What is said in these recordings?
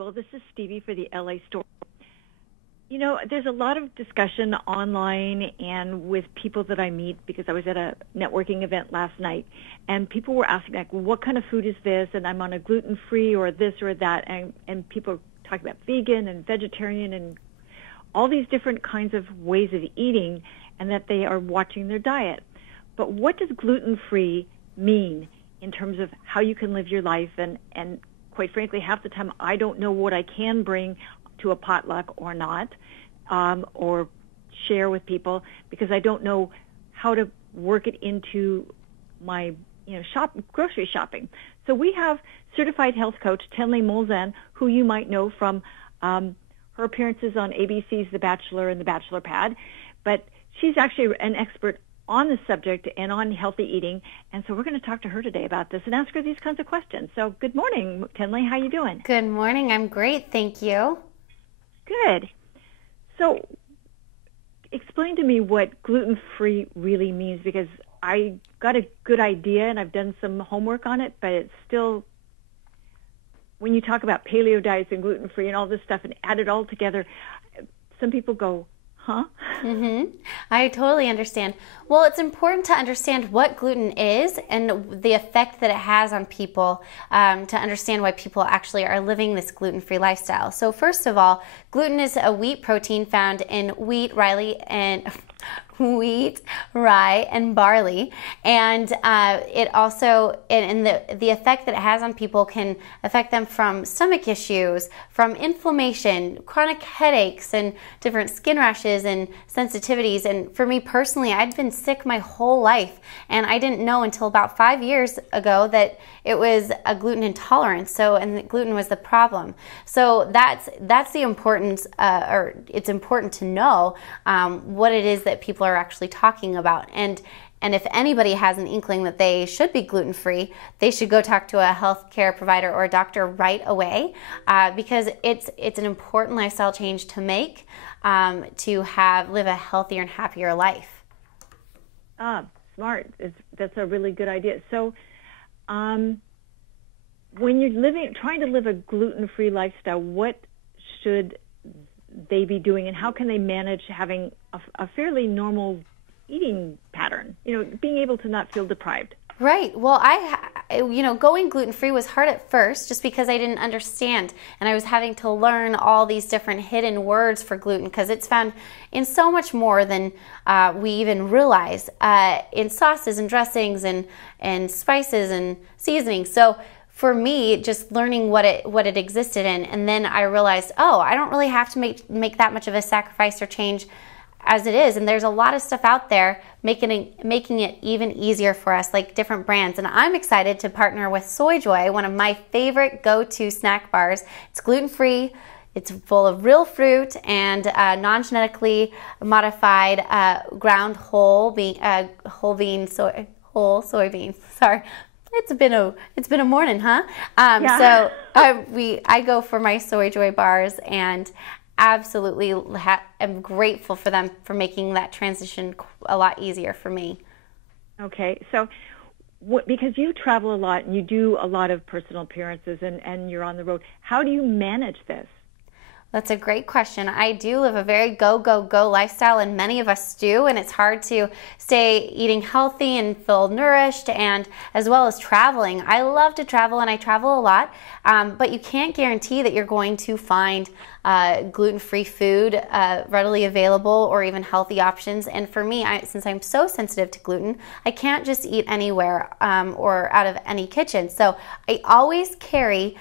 people. This is Stevie for the LA store. You know, there's a lot of discussion online and with people that I meet because I was at a networking event last night, and people were asking, like, well, what kind of food is this? And I'm on a gluten-free or this or that, and people are talking about vegan and vegetarian and all these different kinds of ways of eating, and that they are watching their diet. But what does gluten-free mean in terms of how you can live your life? And quite frankly, half the time I don't know what I can bring to a potluck or not, or share with people, because I don't know how to work it into my grocery shopping. So we have certified health coach Tenley Molzahn, who you might know from her appearances on ABC's The Bachelor and The Bachelor Pad, but she's actually an expert on the subject and on healthy eating, and so we're going to talk to her today about this and ask her these kinds of questions. So good morning, Tenley. How you doing? Good morning. I'm great, thank you. Good. So explain to me what gluten-free really means, because I got a good idea and I've done some homework on it, but it's still, when you talk about paleo diets and gluten-free and all this stuff and add it all together, some people go, huh? I totally understand. Well, it's important to understand what gluten is and the effect that it has on people, to understand why people actually are living this gluten-free lifestyle. So first of all, gluten is a wheat protein found in wheat, rye, and barley, and it also, and the effect that it has on people can affect them from stomach issues, from inflammation, chronic headaches, and different skin rashes and sensitivities. And for me personally, I'd been sick my whole life, and I didn't know until about 5 years ago that it was a gluten intolerance. And that gluten was the problem. So that's the importance, or it's important to know what it is that people are actually talking about. And if anybody has an inkling that they should be gluten-free, they should go talk to a healthcare provider or a doctor right away, because it's an important lifestyle change to make, to live a healthier and happier life. Smart. That's a really good idea. So when you're trying to live a gluten-free lifestyle, what should they be doing, and how can they manage having a fairly normal eating pattern, being able to not feel deprived? Right. Well, going gluten-free was hard at first just because I didn't understand, and I was having to learn all these different hidden words for gluten, because it's found in so much more than we even realize, in sauces and dressings and spices and seasonings. So for me, just learning what it existed in, and then I realized, I don't really have to make that much of a sacrifice or change as it is, and there's a lot of stuff out there making it even easier for us, like different brands. And I'm excited to partner with Soyjoy, one of my favorite go-to snack bars. It's gluten-free, it's full of real fruit and non-genetically modified ground whole soybeans. Sorry. It's been a morning, huh? Yeah. So I go for my Soyjoy bars, and absolutely am grateful for them for making that transition a lot easier for me. Okay, so because you travel a lot and you do a lot of personal appearances and you're on the road, how do you manage this? That's a great question. I do live a very go, go, go lifestyle, and many of us do, and it's hard to stay eating healthy and feel nourished, and as well as traveling. I love to travel, and I travel a lot, but you can't guarantee that you're going to find gluten-free food readily available, or even healthy options. And for me, since I'm so sensitive to gluten, I can't just eat anywhere or out of any kitchen. So I always carry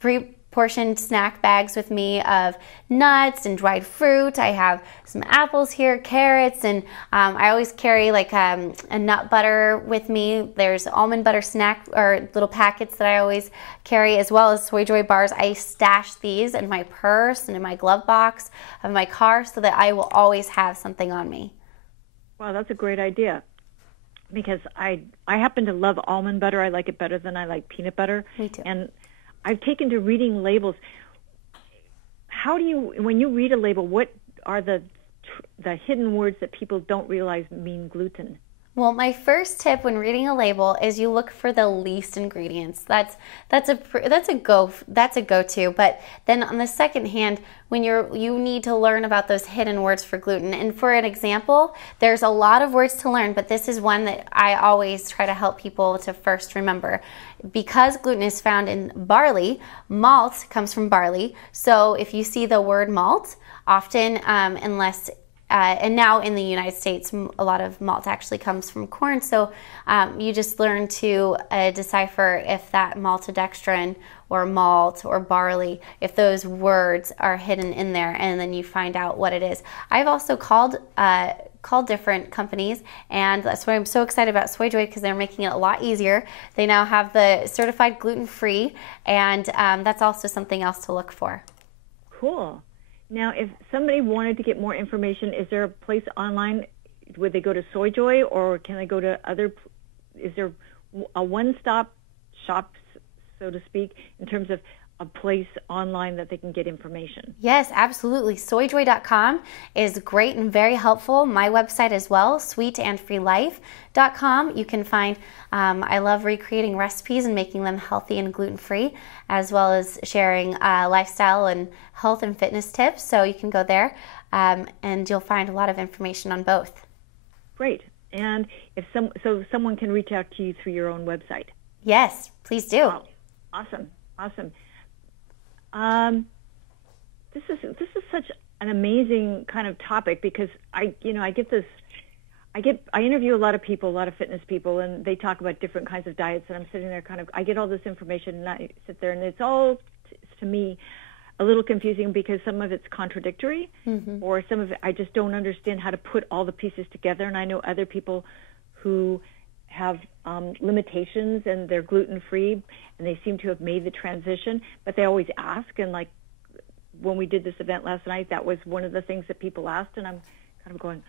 pre-portioned snack bags with me of nuts and dried fruit. I have some apples here, carrots, and I always carry like a nut butter with me. There's almond butter snack or little packets that I always carry, as well as Soyjoy bars. I stash these in my purse and in my glove box of my car so that I will always have something on me. Wow, that's a great idea, because I happen to love almond butter. I like it better than I like peanut butter. Me too. And I've taken to reading labels. When you read a label, what are the hidden words that people don't realize mean gluten? Well, my first tip when reading a label is you look for the least ingredients. That's a go-to. But then on the second hand, when you need to learn about those hidden words for gluten. And for an example, there's a lot of words to learn, but this is one that I always try to help people to first remember. Because gluten is found in barley, malt comes from barley. So if you see the word malt, often and now in the United States, a lot of malt actually comes from corn. So you just learn to decipher if that maltodextrin or malt or barley, if those words are hidden in there, and then you find out what it is. I've also called different companies, and that's why I'm so excited about SoyJoy, because they're making it a lot easier. They now have the certified gluten-free, and that's also something else to look for. Cool. Now, if somebody wanted to get more information, is there a place online? Would they go to SoyJoy, or can they go to is there a one-stop shop, so to speak, in terms of a place online that they can get information? Yes, absolutely. Soyjoy.com is great and very helpful. My website as well, sweetandfreelife.com. You can find, I love recreating recipes and making them healthy and gluten-free, as well as sharing lifestyle and health and fitness tips. So you can go there and you'll find a lot of information on both. Great. And if someone can reach out to you through your own website? Yes, please do. Wow. Awesome. This is such an amazing kind of topic, because I interview a lot of people, a lot of fitness people, and they talk about different kinds of diets, and I'm sitting there I get all this information, and I sit there, and it's all to me a little confusing, because some of it's contradictory, or some of it I just don't understand how to put all the pieces together. And I know other people who have limitations, and they're gluten-free, and they seem to have made the transition, but they always ask. And like when we did this event last night, that was one of the things that people asked, and I'm kind of going,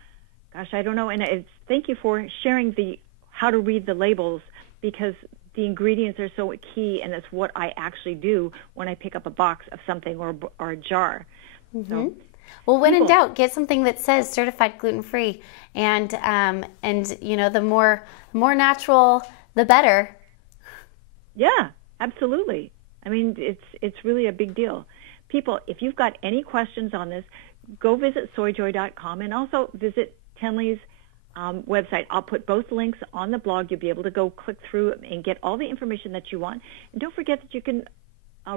gosh, I don't know. And thank you for sharing how to read the labels, because the ingredients are so key, and that's what I actually do when I pick up a box of something or a jar. So, well, when in doubt, get something that says certified gluten-free, and the more natural, the better. Yeah, absolutely. I mean, it's really a big deal. People, if you've got any questions on this, go visit soyjoy.com, and also visit Tenley's website. I'll put both links on the blog. You'll be able to go click through and get all the information that you want. And don't forget that you can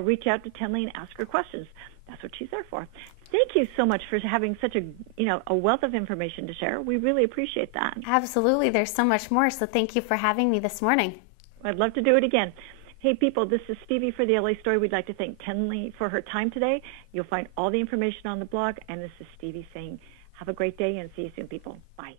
reach out to Tenley and ask her questions. That's what she's there for. Thank you so much for having such a wealth of information to share. We really appreciate that. Absolutely. There's so much more. So thank you for having me this morning. I'd love to do it again. Hey, people, this is Stevie for the LA Story. We'd like to thank Tenley for her time today. You'll find all the information on the blog. And this is Stevie saying, have a great day, and see you soon, people. Bye.